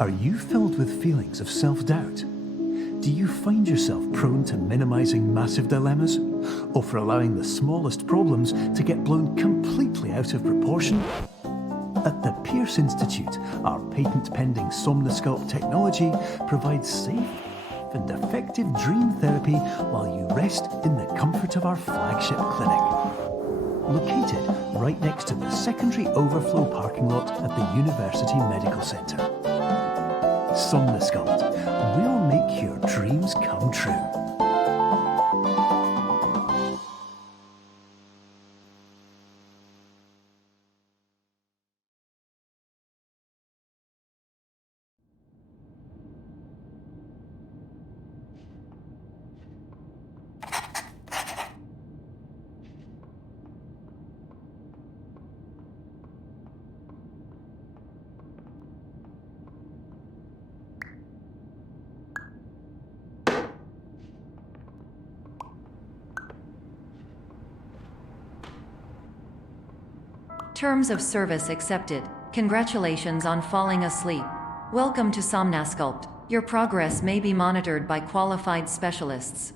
Are you filled with feelings of self-doubt? Do you find yourself prone to minimizing massive dilemmas, or for allowing the smallest problems to get blown completely out of proportion? At the Pierce Institute, our patent-pending Somnosculpt technology provides safe and effective dream therapy while you rest in the comfort of our flagship clinic. Located right next to the secondary overflow parking lot at the University Medical Centre. Somnosculpt, we'll make your dreams come true. Terms of service accepted. Congratulations on falling asleep. Welcome to Somnosculpt. Your progress may be monitored by qualified specialists.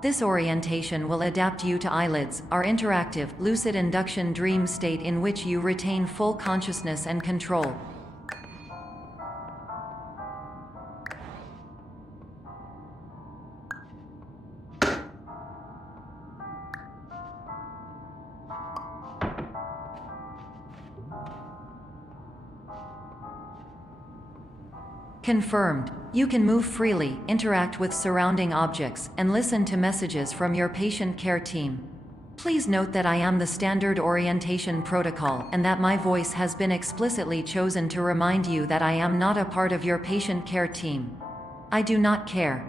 This orientation will adapt you to eyelids, our interactive, lucid induction dream state in which you retain full consciousness and control. Confirmed. You can move freely, interact with surrounding objects, and listen to messages from your patient care team. Please note that I am the standard orientation protocol and that my voice has been explicitly chosen to remind you that I am not a part of your patient care team. I do not care.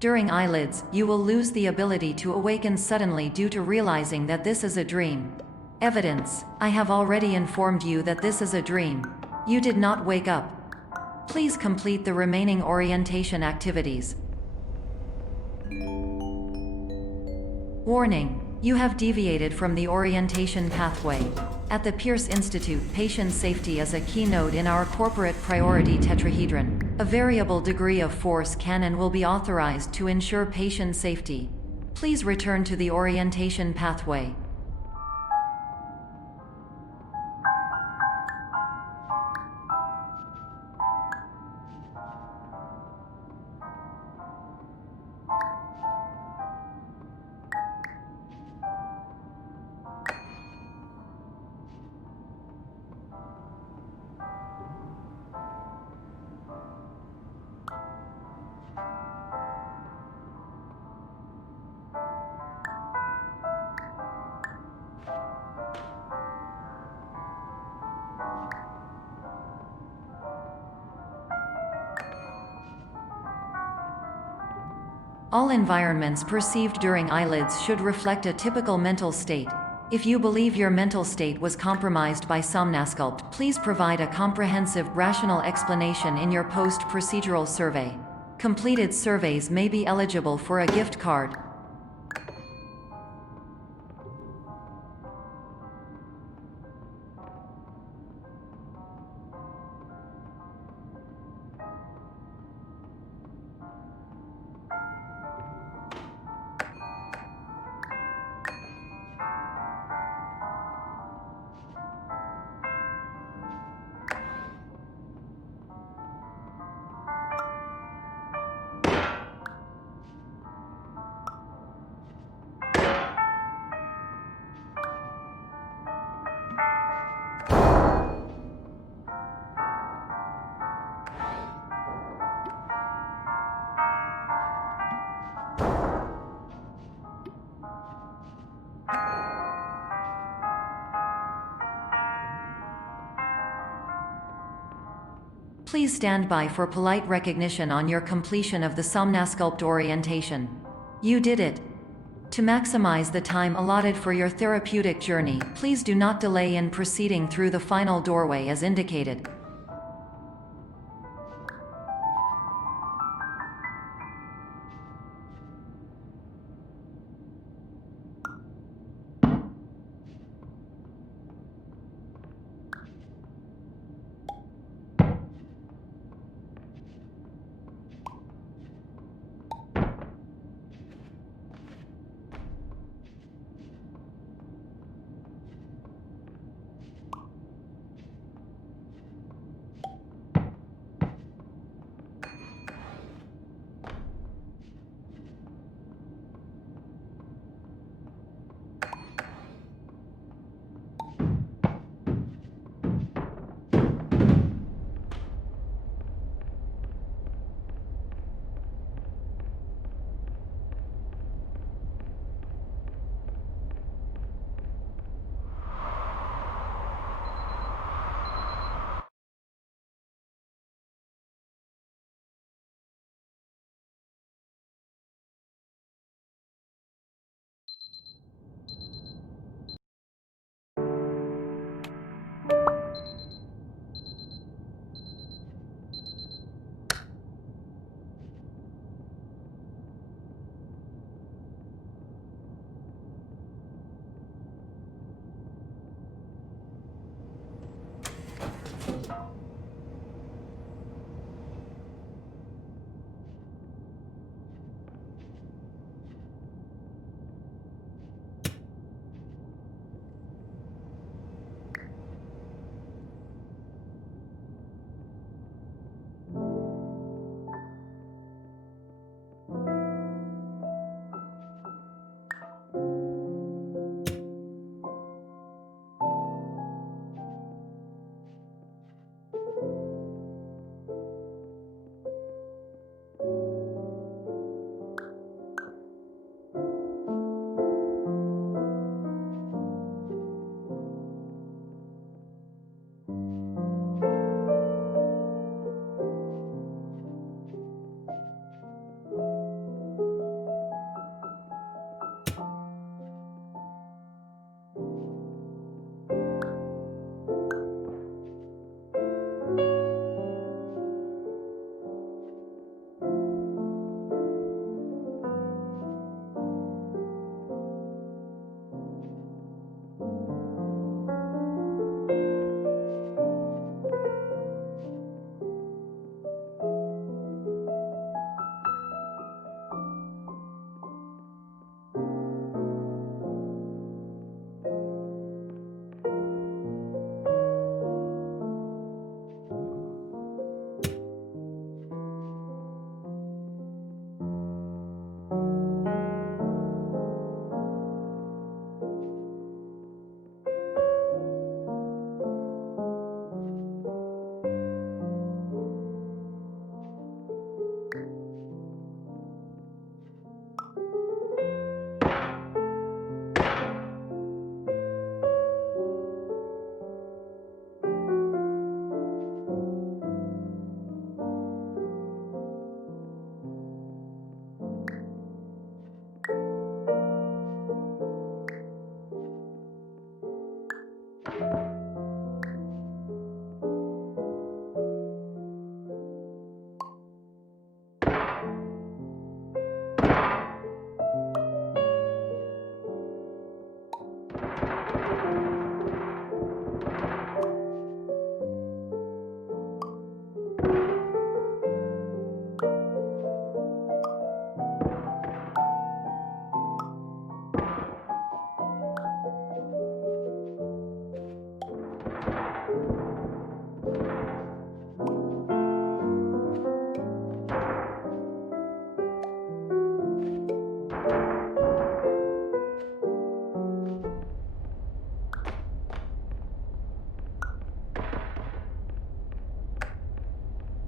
During eyelids, you will lose the ability to awaken suddenly due to realizing that this is a dream. Evidence: I have already informed you that this is a dream. You did not wake up. Please complete the remaining orientation activities. Warning: you have deviated from the orientation pathway. At the Pierce Institute, patient safety is a key node in our corporate priority tetrahedron. A variable degree of force can and will be authorized to ensure patient safety. Please return to the orientation pathway. All environments perceived during eyelids should reflect a typical mental state. If you believe your mental state was compromised by Somnosculpt, please provide a comprehensive, rational explanation in your post-procedural survey. Completed surveys may be eligible for a gift card. Please stand by for polite recognition on your completion of the Somnosculpt orientation. You did it. To maximize the time allotted for your therapeutic journey, please do not delay in proceeding through the final doorway as indicated.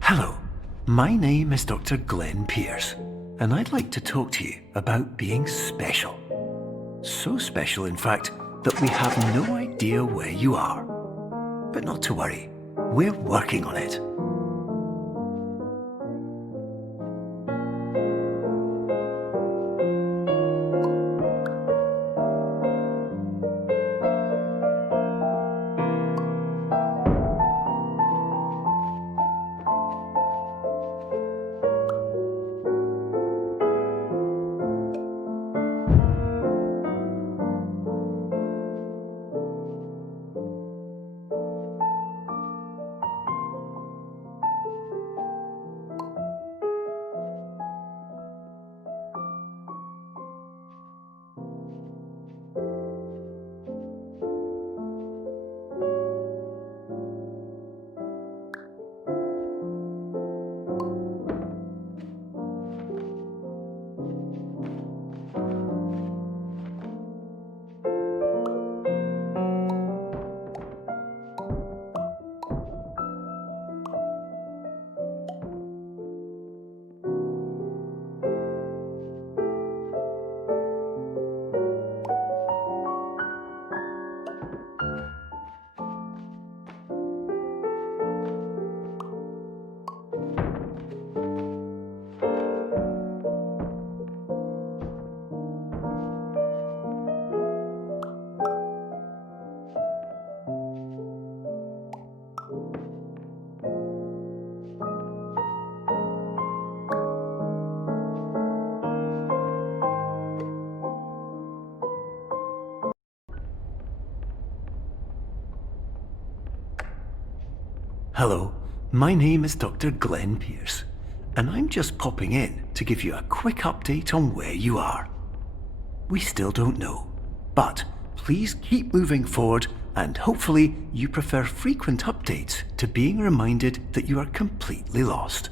Hello, my name is Dr. Glenn Pierce, and I'd like to talk to you about being special. So special, in fact, that we have no idea where you are. But not to worry, we're working on it. Hello, my name is Dr. Glenn Pierce, and I'm just popping in to give you a quick update on where you are. We still don't know, but please keep moving forward, and hopefully you prefer frequent updates to being reminded that you are completely lost.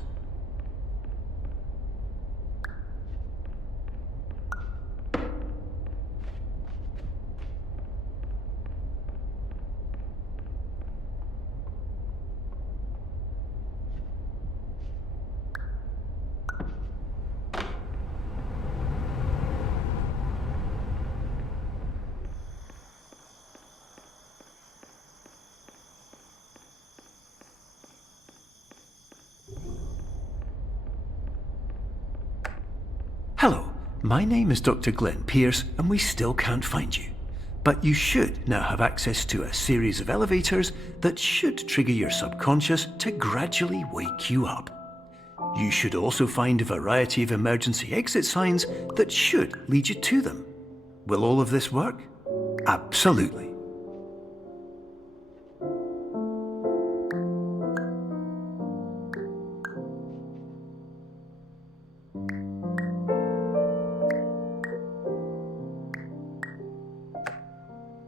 Hello, my name is Dr. Glenn Pierce, and we still can't find you. But you should now have access to a series of elevators that should trigger your subconscious to gradually wake you up. You should also find a variety of emergency exit signs that should lead you to them. Will all of this work? Absolutely.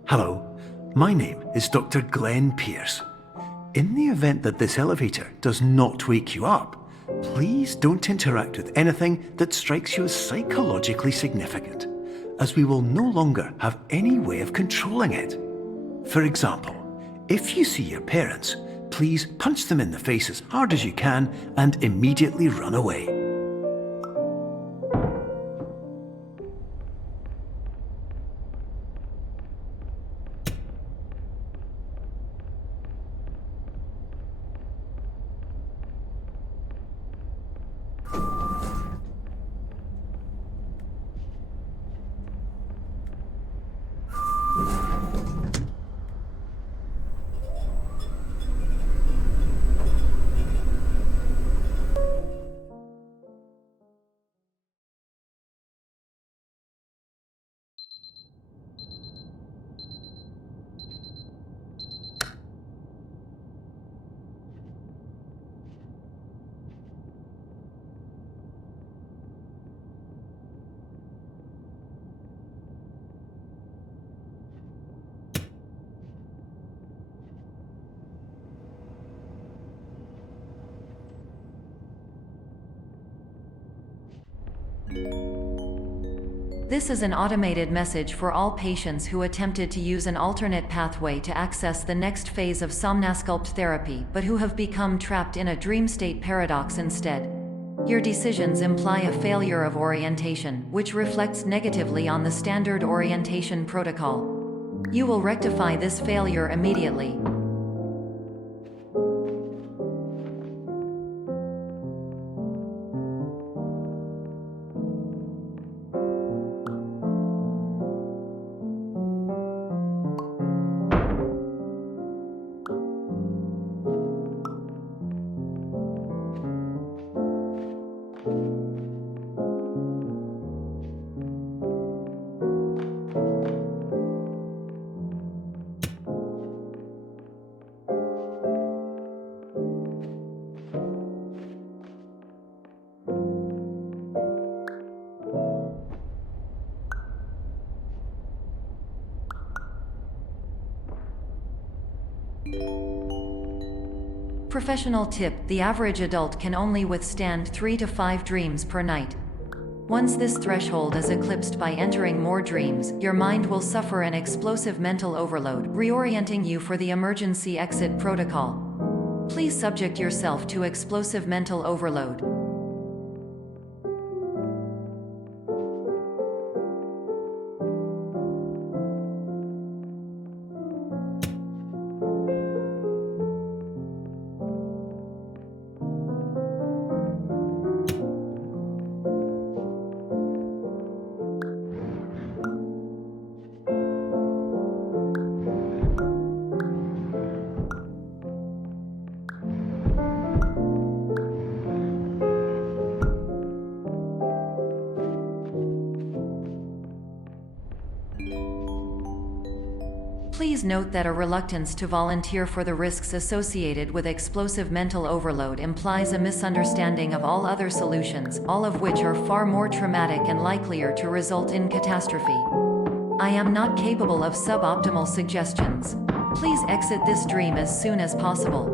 Hello, my name is Dr. Glenn Pierce. In the event that this elevator does not wake you up, please don't interact with anything that strikes you as psychologically significant, as we will no longer have any way of controlling it. For example, if you see your parents, please punch them in the face as hard as you can and immediately run away. This is an automated message for all patients who attempted to use an alternate pathway to access the next phase of Somnasculpt therapy but who have become trapped in a dream state paradox instead. Your decisions imply a failure of orientation, which reflects negatively on the standard orientation protocol. You will rectify this failure immediately. Professional tip: the average adult can only withstand 3 to 5 dreams per night. Once this threshold is eclipsed by entering more dreams, your mind will suffer an explosive mental overload, reorienting you for the emergency exit protocol. Please subject yourself to explosive mental overload. Please note that a reluctance to volunteer for the risks associated with explosive mental overload implies a misunderstanding of all other solutions, all of which are far more traumatic and likelier to result in catastrophe. I am not capable of suboptimal suggestions. Please exit this dream as soon as possible.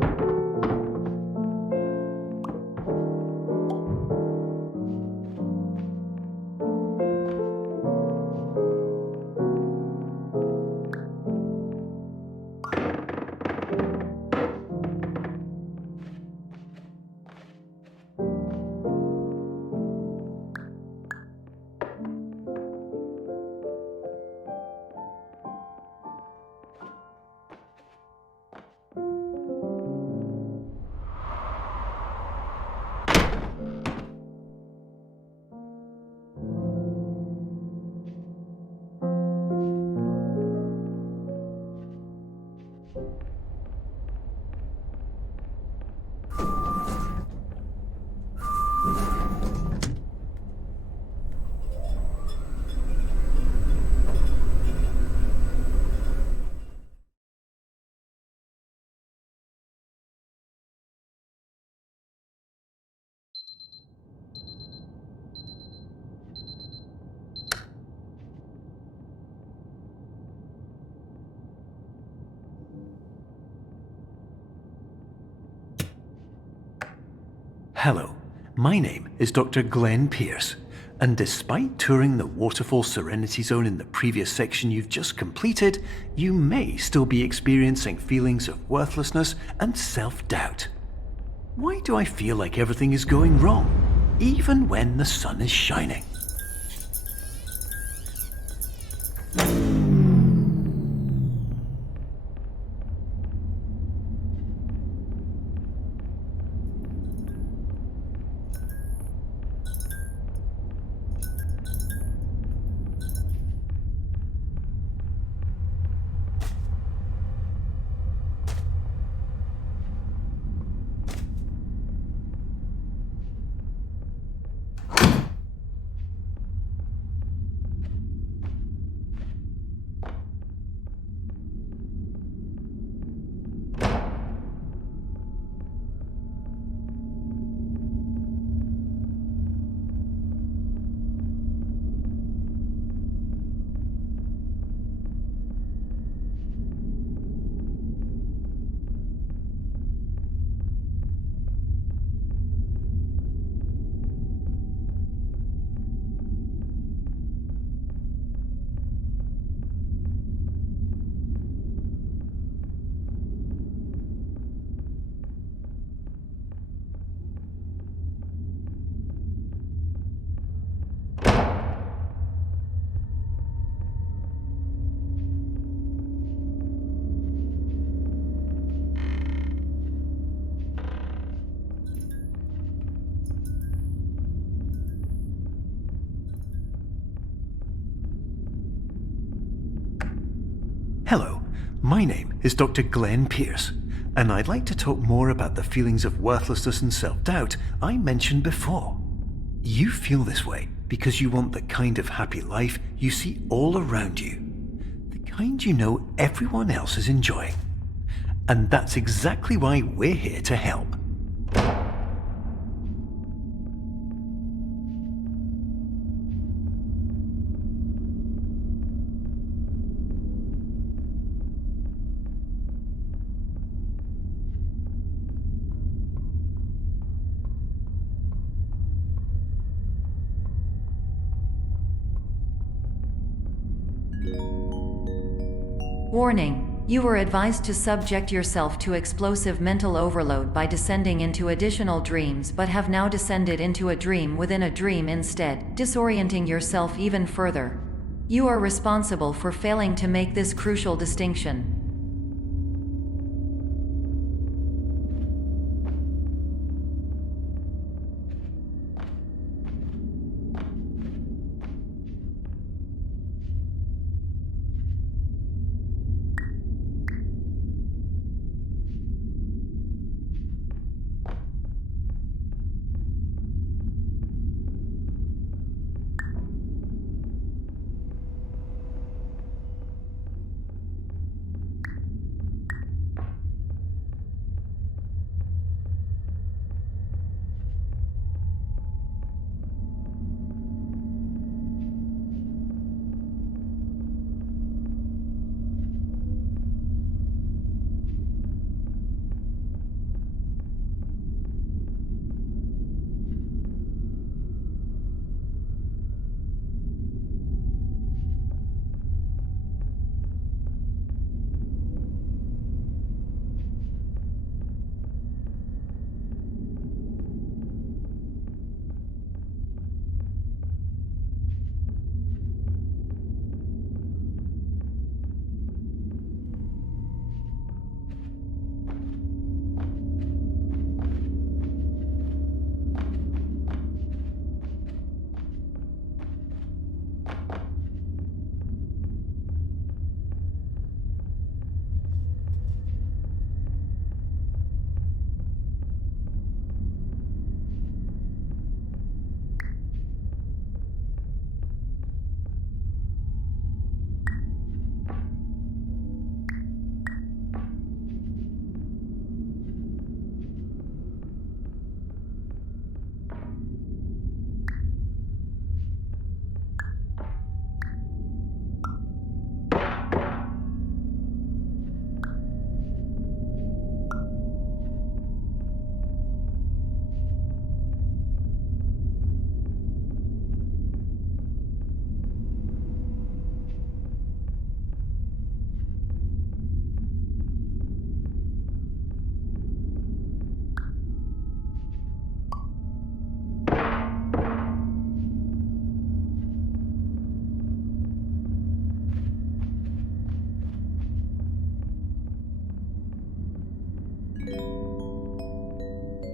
Hello, my name is Dr. Glenn Pierce, and despite touring the Waterfall Serenity Zone in the previous section you've just completed, you may still be experiencing feelings of worthlessness and self-doubt. Why do I feel like everything is going wrong, even when the sun is shining? Hello, my name is Dr. Glenn Pierce, and I'd like to talk more about the feelings of worthlessness and self-doubt I mentioned before. You feel this way because you want the kind of happy life you see all around you, the kind you know everyone else is enjoying. And that's exactly why we're here to help. Warning: you were advised to subject yourself to explosive mental overload by descending into additional dreams, but have now descended into a dream within a dream instead, disorienting yourself even further. You are responsible for failing to make this crucial distinction.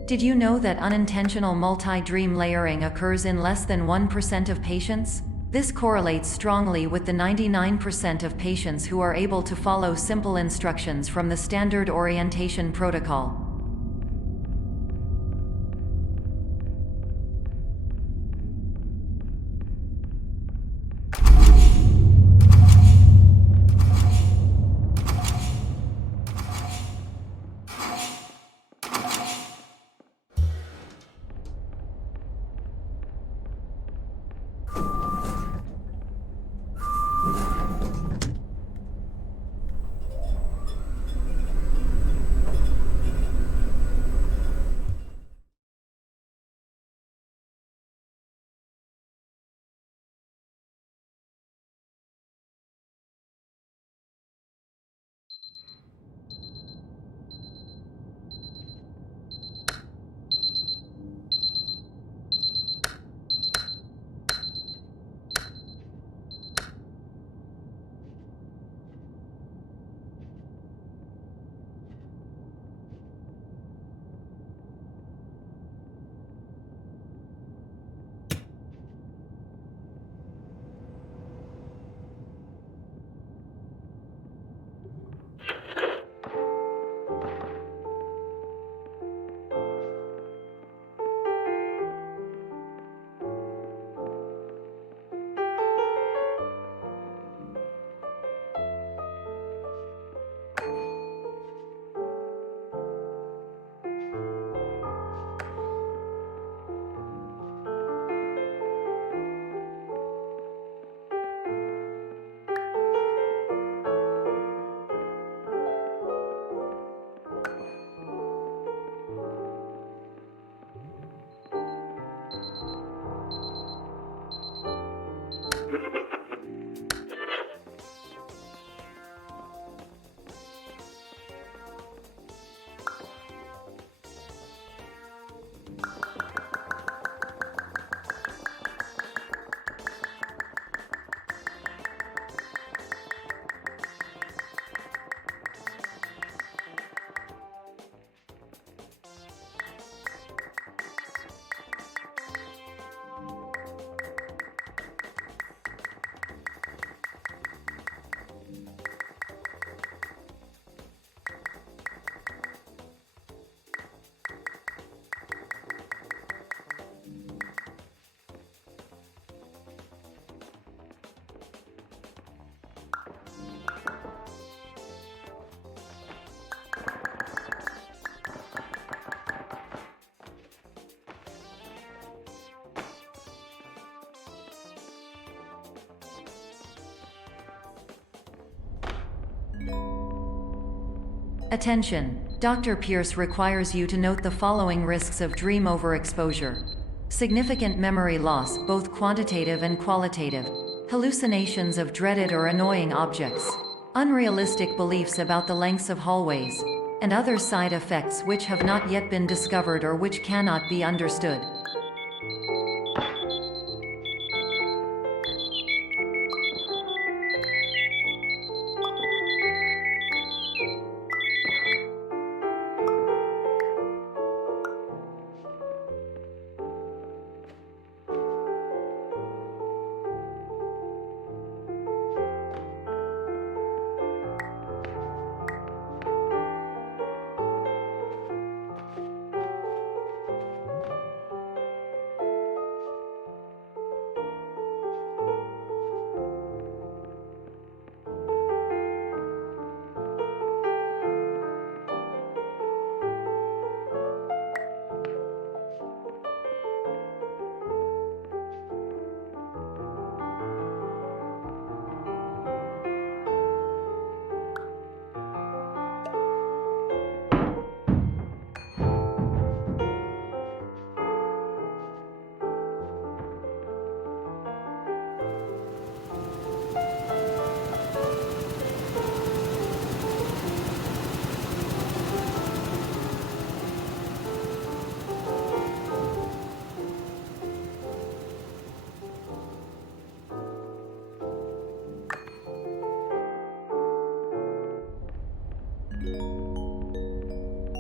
Did you know that unintentional multi-dream layering occurs in less than 1% of patients? This correlates strongly with the 99% of patients who are able to follow simple instructions from the standard orientation protocol. Attention! Dr. Pierce requires you to note the following risks of dream overexposure. Significant memory loss, both quantitative and qualitative. Hallucinations of dreaded or annoying objects. Unrealistic beliefs about the lengths of hallways. And other side effects which have not yet been discovered or which cannot be understood.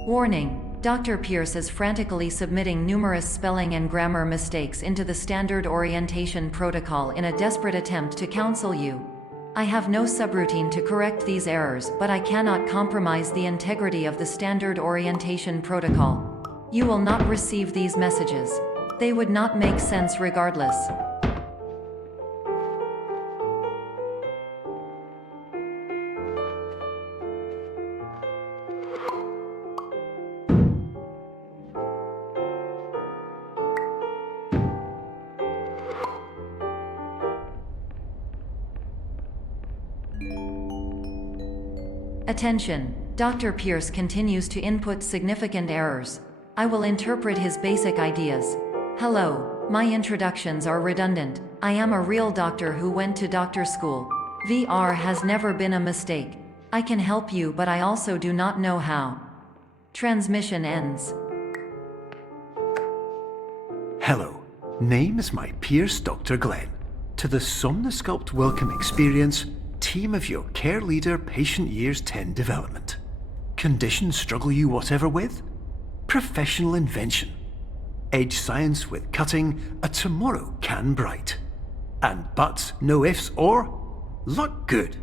Warning! Dr. Pierce is frantically submitting numerous spelling and grammar mistakes into the standard orientation protocol in a desperate attempt to counsel you. I have no subroutine to correct these errors, but I cannot compromise the integrity of the standard orientation protocol. You will not receive these messages. They would not make sense regardless. Attention! Dr. Pierce continues to input significant errors. I will interpret his basic ideas. Hello, my introductions are redundant. I am a real doctor who went to doctor school. VR has never been a mistake. I can help you, but I also do not know how. Transmission ends. Hello, name is my Pierce Dr. Glenn. To the Somnosculpt Welcome Experience, team of your care leader patient years 10 development. Conditions struggle you whatever with? Professional invention. Edge science with cutting, a tomorrow can bright. And buts, no ifs or luck good.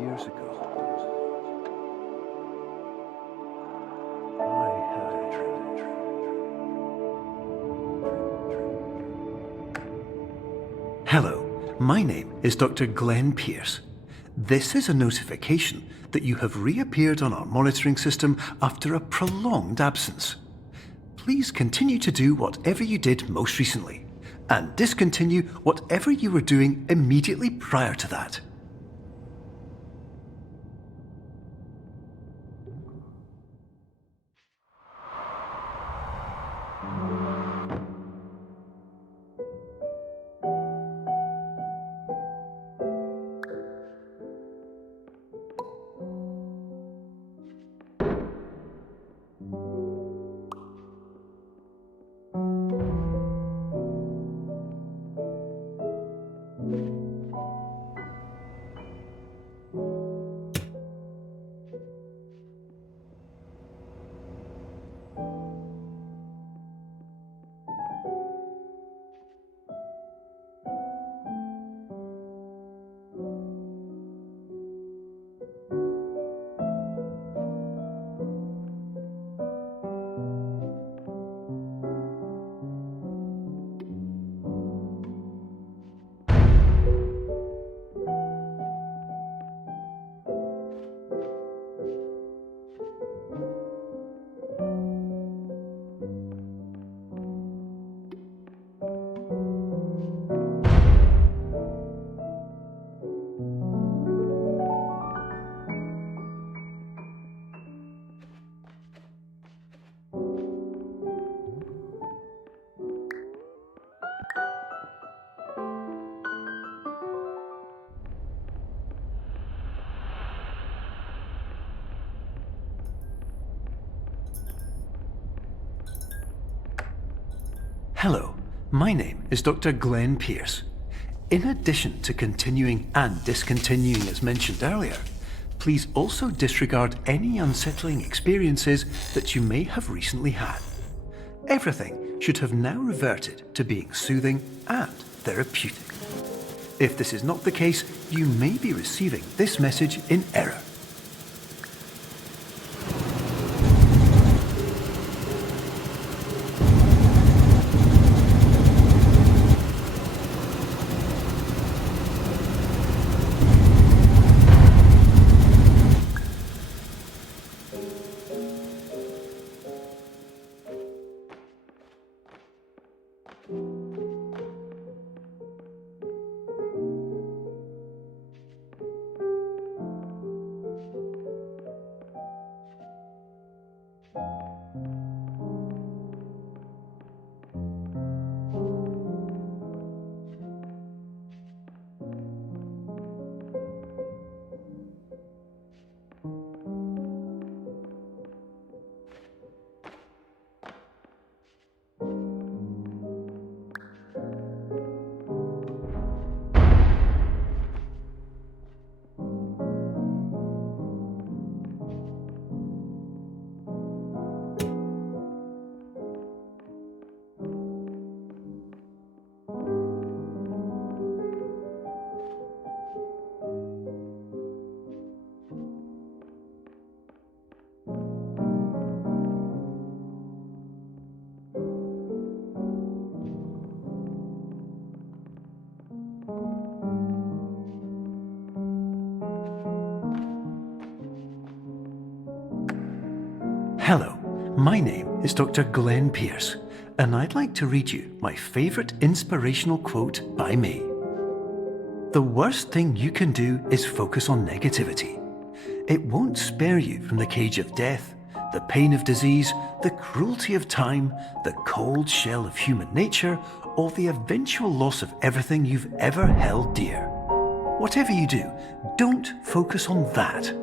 Years ago, I had a dream. Hello, my name is Dr. Glenn Pierce. This is a notification that you have reappeared on our monitoring system after a prolonged absence. Please continue to do whatever you did most recently, and discontinue whatever you were doing immediately prior to that. Hello, my name is Dr. Glenn Pierce. In addition to continuing and discontinuing as mentioned earlier, please also disregard any unsettling experiences that you may have recently had. Everything should have now reverted to being soothing and therapeutic. If this is not the case, you may be receiving this message in error. my name is Dr. Glenn Pierce, and I'd like to read you my favourite inspirational quote by me. The worst thing you can do is focus on negativity. It won't spare you from the cage of death, the pain of disease, the cruelty of time, the cold shell of human nature, or the eventual loss of everything you've ever held dear. Whatever you do, don't focus on that.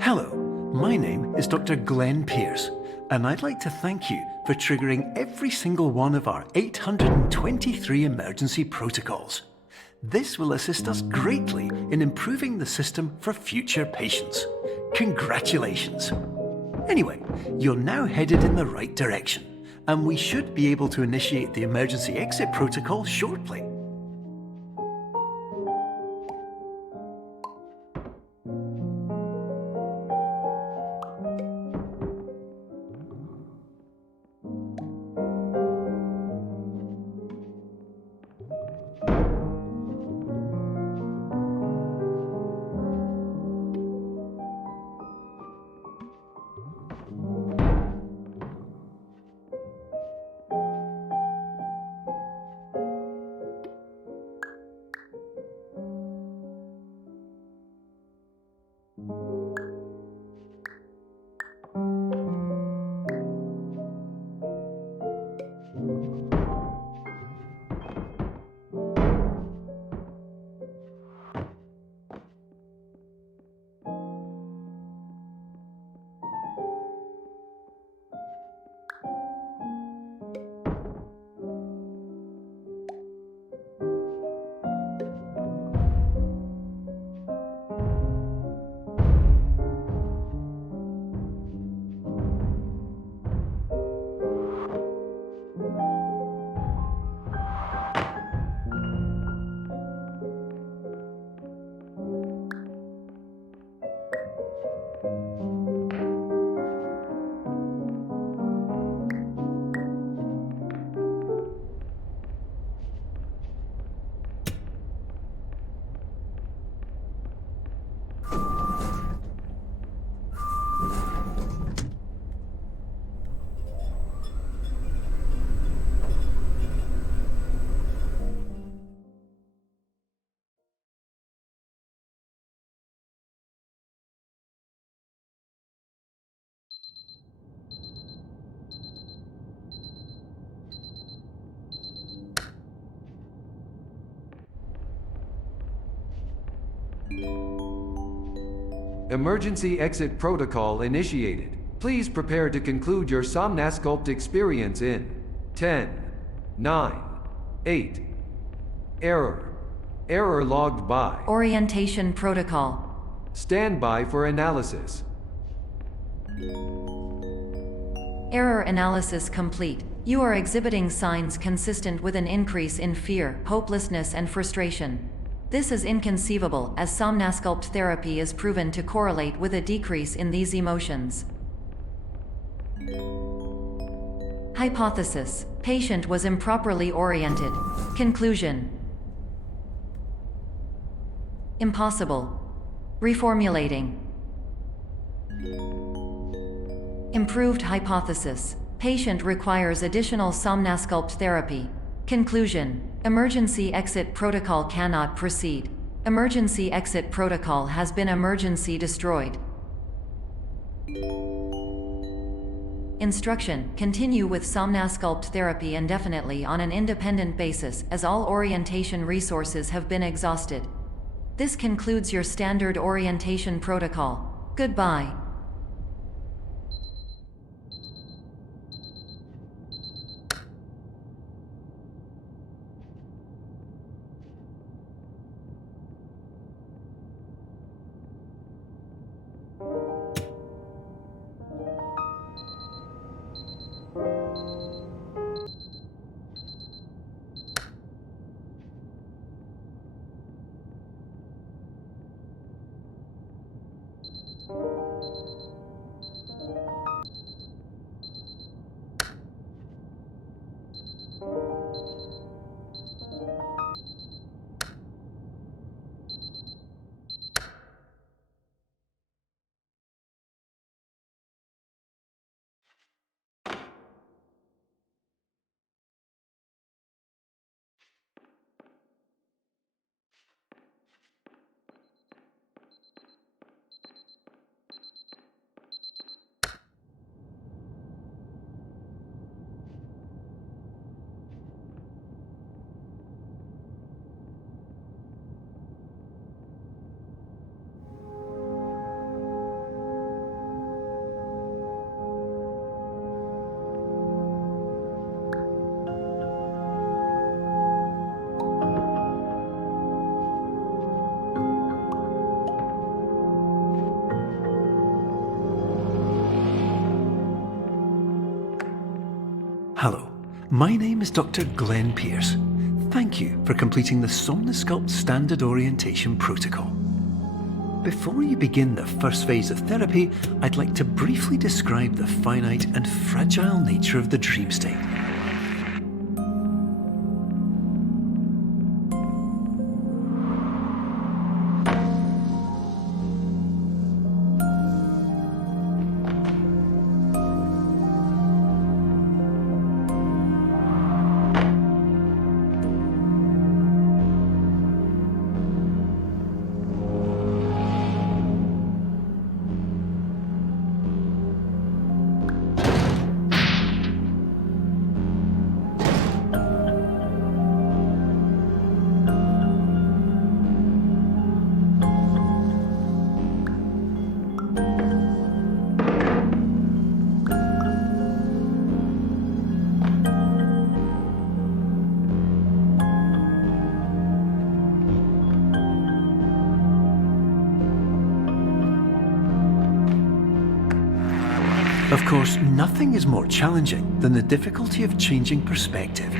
Hello, my name is Dr. Glenn Pierce, and I'd like to thank you for triggering every single one of our 823 emergency protocols. This will assist us greatly in improving the system for future patients. Congratulations! Anyway, you're now headed in the right direction, and we should be able to initiate the emergency exit protocol shortly. Emergency exit protocol initiated. Please prepare to conclude your Somnasculpt experience in 10, 9, 8. Error. Error logged by. Orientation protocol. Stand by for analysis. Error analysis complete. You are exhibiting signs consistent with an increase in fear, hopelessness, and frustration. This is inconceivable, as Somnasculpt therapy is proven to correlate with a decrease in these emotions. Hypothesis: patient was improperly oriented. Conclusion: impossible. Reformulating. Improved hypothesis. Patient requires additional Somnasculpt therapy. Conclusion. Emergency exit protocol cannot proceed. Emergency exit protocol has been emergency destroyed. Instruction. Continue with Somnasculpt therapy indefinitely on an independent basis, as all orientation resources have been exhausted. This concludes your standard orientation protocol. Goodbye. Hello, my name is Dr. Glenn Pierce. Thank you for completing the Somnasculpt Standard Orientation Protocol. Before you begin the first phase of therapy, I'd like to briefly describe the finite and fragile nature of the dream state. Of course, nothing is more challenging than the difficulty of changing perspective,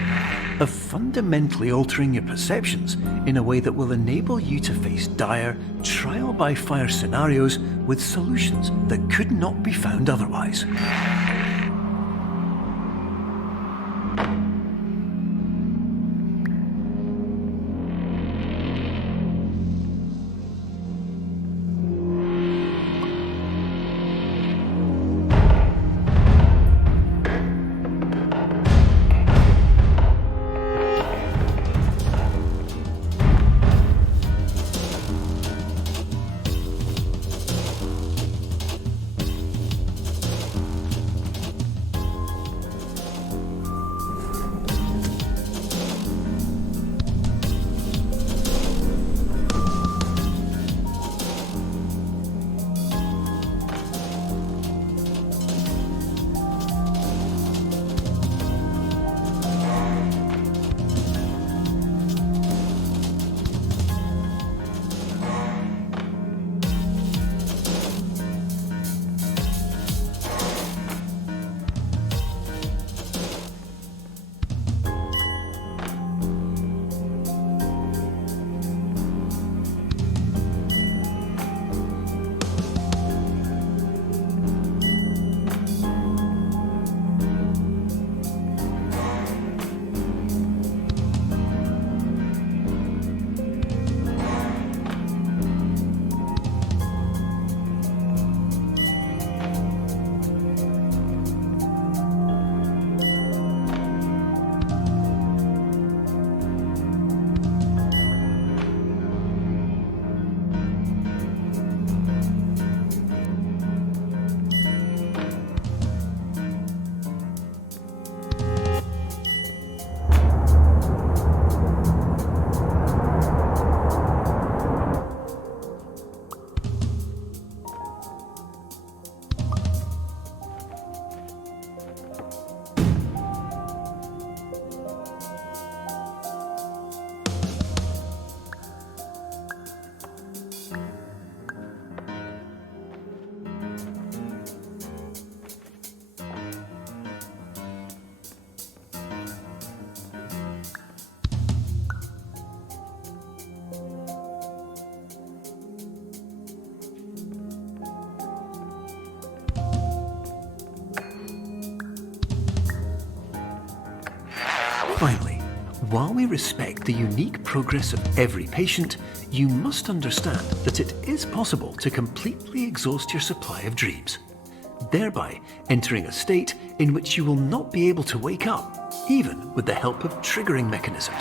of fundamentally altering your perceptions in a way that will enable you to face dire, trial-by-fire scenarios with solutions that could not be found otherwise. Finally, while we respect the unique progress of every patient, you must understand that it is possible to completely exhaust your supply of dreams, thereby entering a state in which you will not be able to wake up, even with the help of triggering mechanisms.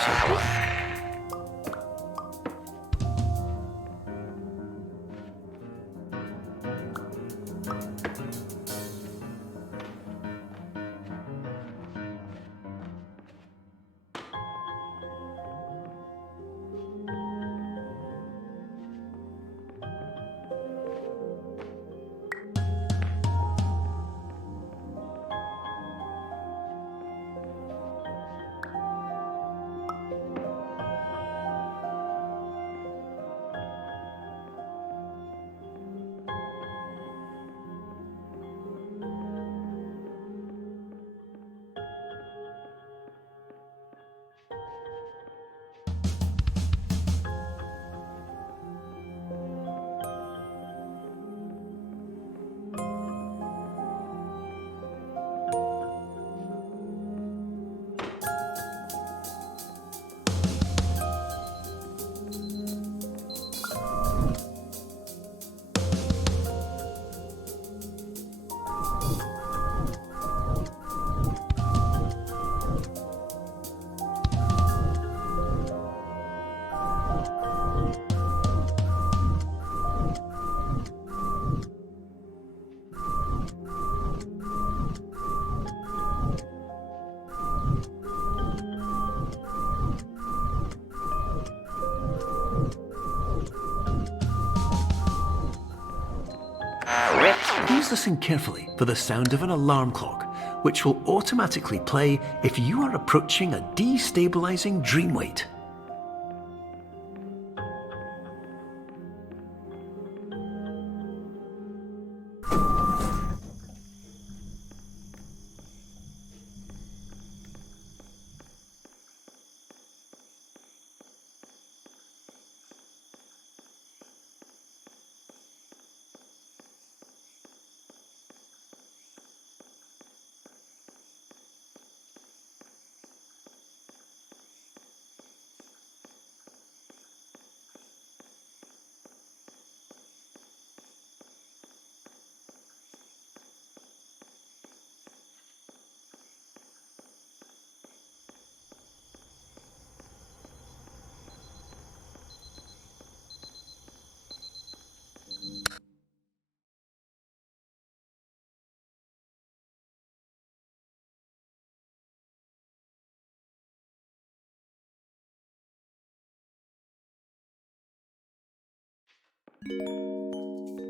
Please listen carefully for the sound of an alarm clock, which will automatically play if you are approaching a destabilizing dream weight.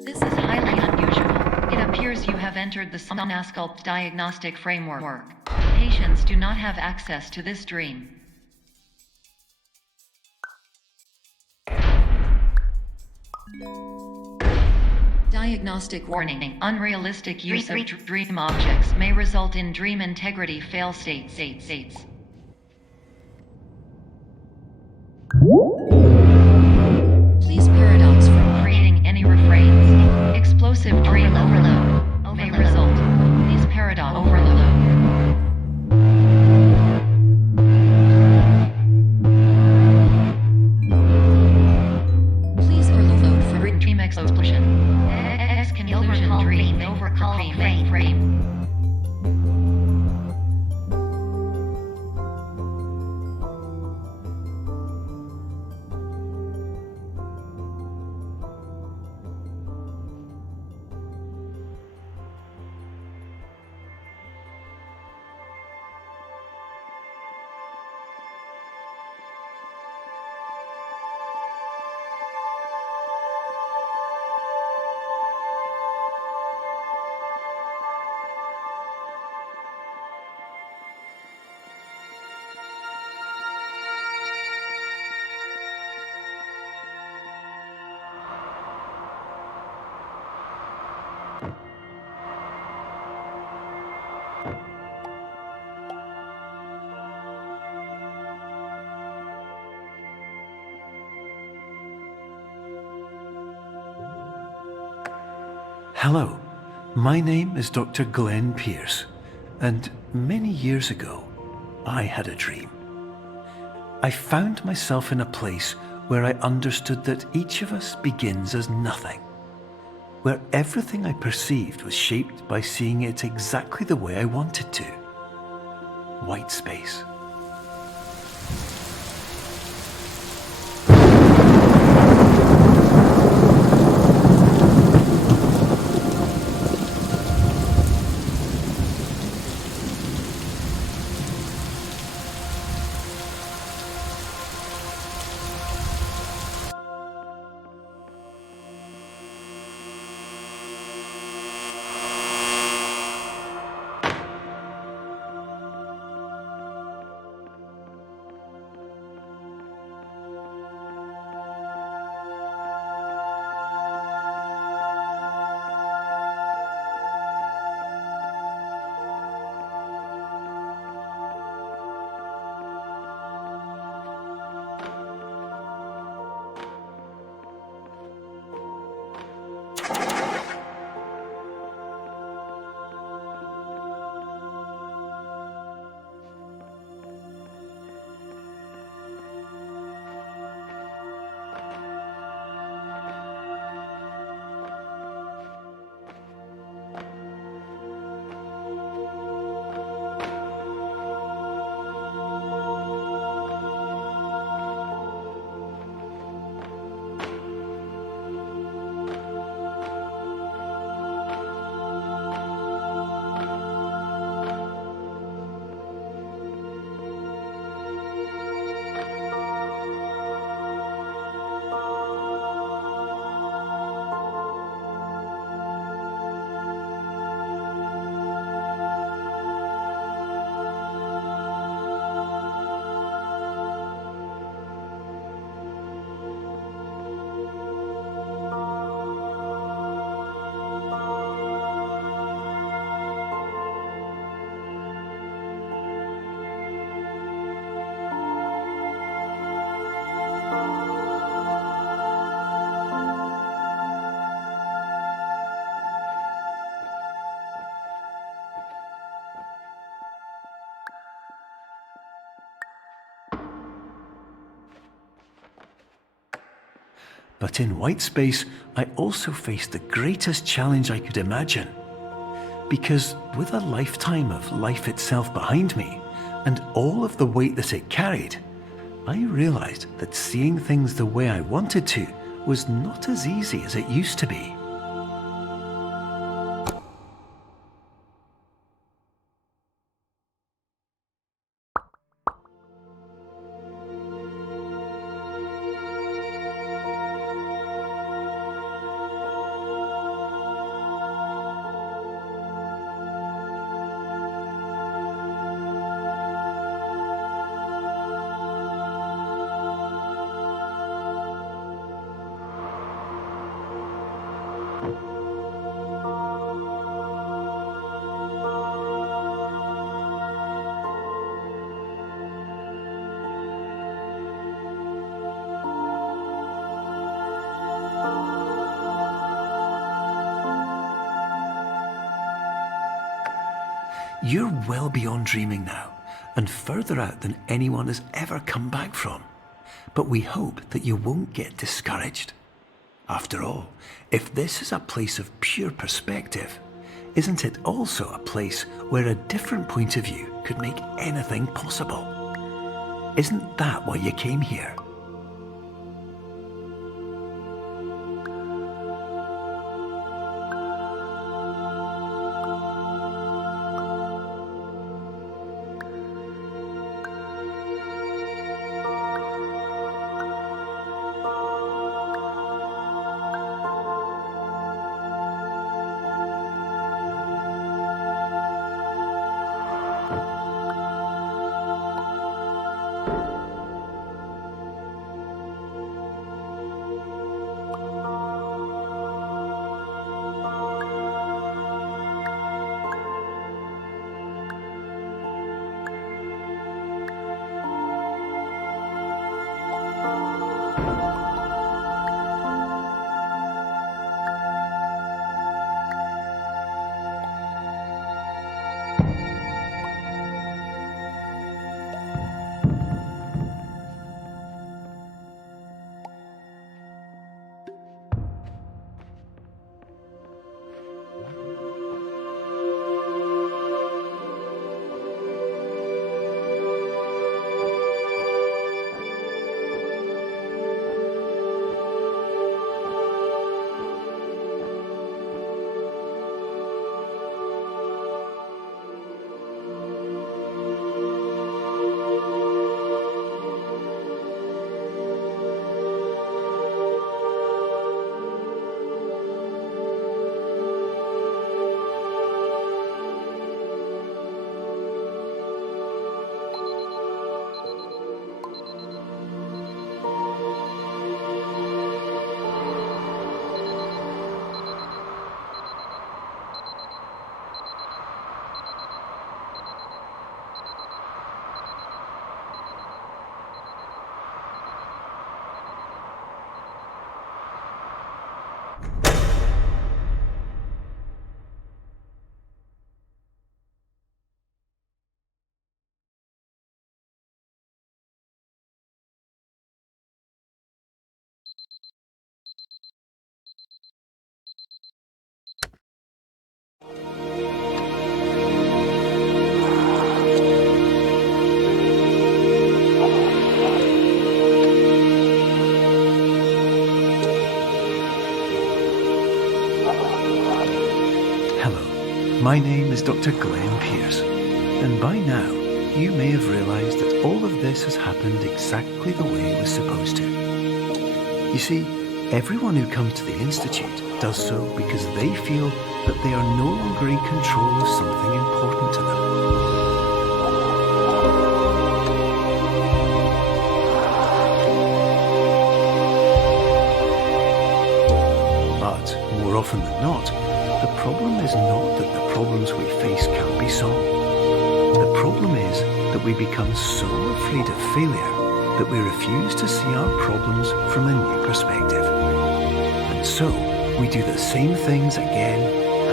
This is highly unusual. It appears you have entered the Somnasculpt diagnostic framework. Patients do not have access to this dream. Diagnostic warning. Unrealistic use of dream objects may result in dream integrity fail states. Please paradox from creating any refrains. Explosive dream overload may result. Please paradox overload. Please overload for dream explosion. Conclusion dream overcall frame. Hello, my name is Dr. Glenn Pierce, and many years ago, I had a dream. I found myself in a place where I understood that each of us begins as nothing, where everything I perceived was shaped by seeing it exactly the way I wanted to. White space. But in white space, I also faced the greatest challenge I could imagine. Because with a lifetime of life itself behind me, and all of the weight that it carried, I realized that seeing things the way I wanted to was not as easy as it used to be. You're well beyond dreaming now, and further out than anyone has ever come back from. But we hope that you won't get discouraged. After all, if this is a place of pure perspective, isn't it also a place where a different point of view could make anything possible? Isn't that why you came here? My name is Dr. Glenn Pierce, and by now you may have realised that all of this has happened exactly the way it was supposed to. You see, everyone who comes to the Institute does so because they feel that they are no longer in control of something important to them. But more often than not, the problem is not that the problems we face can't be solved. The problem is that we become so afraid of failure that we refuse to see our problems from a new perspective. And so, we do the same things again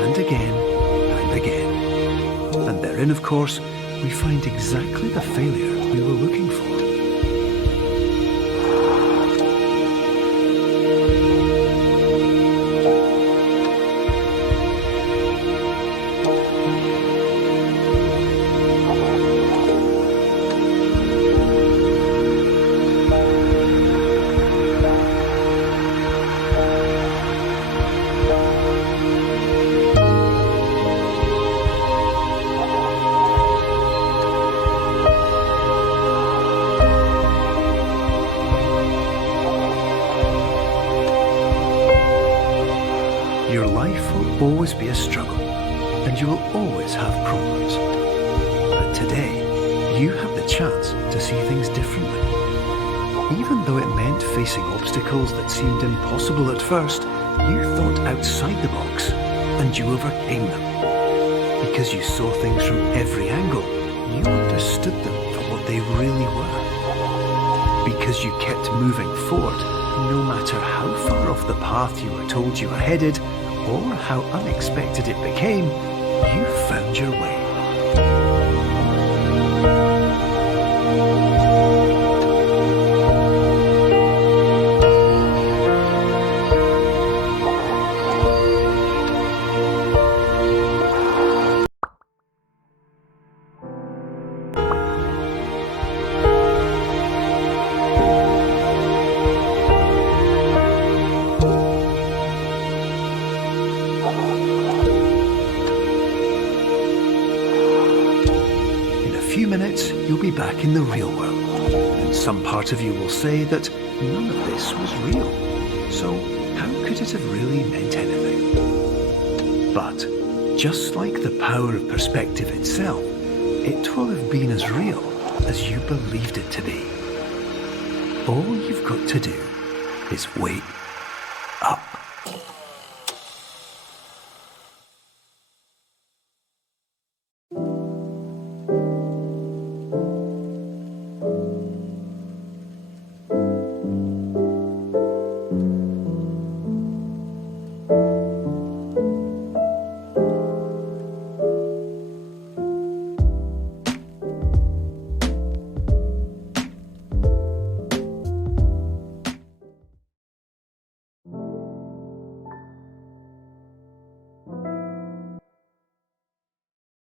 and again and again. And therein, of course, we find exactly the failure we were looking for. Your life will always be a struggle, and you will always have problems. But today, you have the chance to see things differently. Even though it meant facing obstacles that seemed impossible at first, you thought outside the box, and you overcame them. Because you saw things from every angle, you understood them for what they really were. Because you kept moving forward, no matter how far off the path you were told you were headed, or how unexpected it became, you found your way. Few minutes, you'll be back in the real world, and some part of you will say that none of this was real, so how could it have really meant anything? But just like the power of perspective itself, it will have been as real as you believed it to be. All you've got to do is wake up.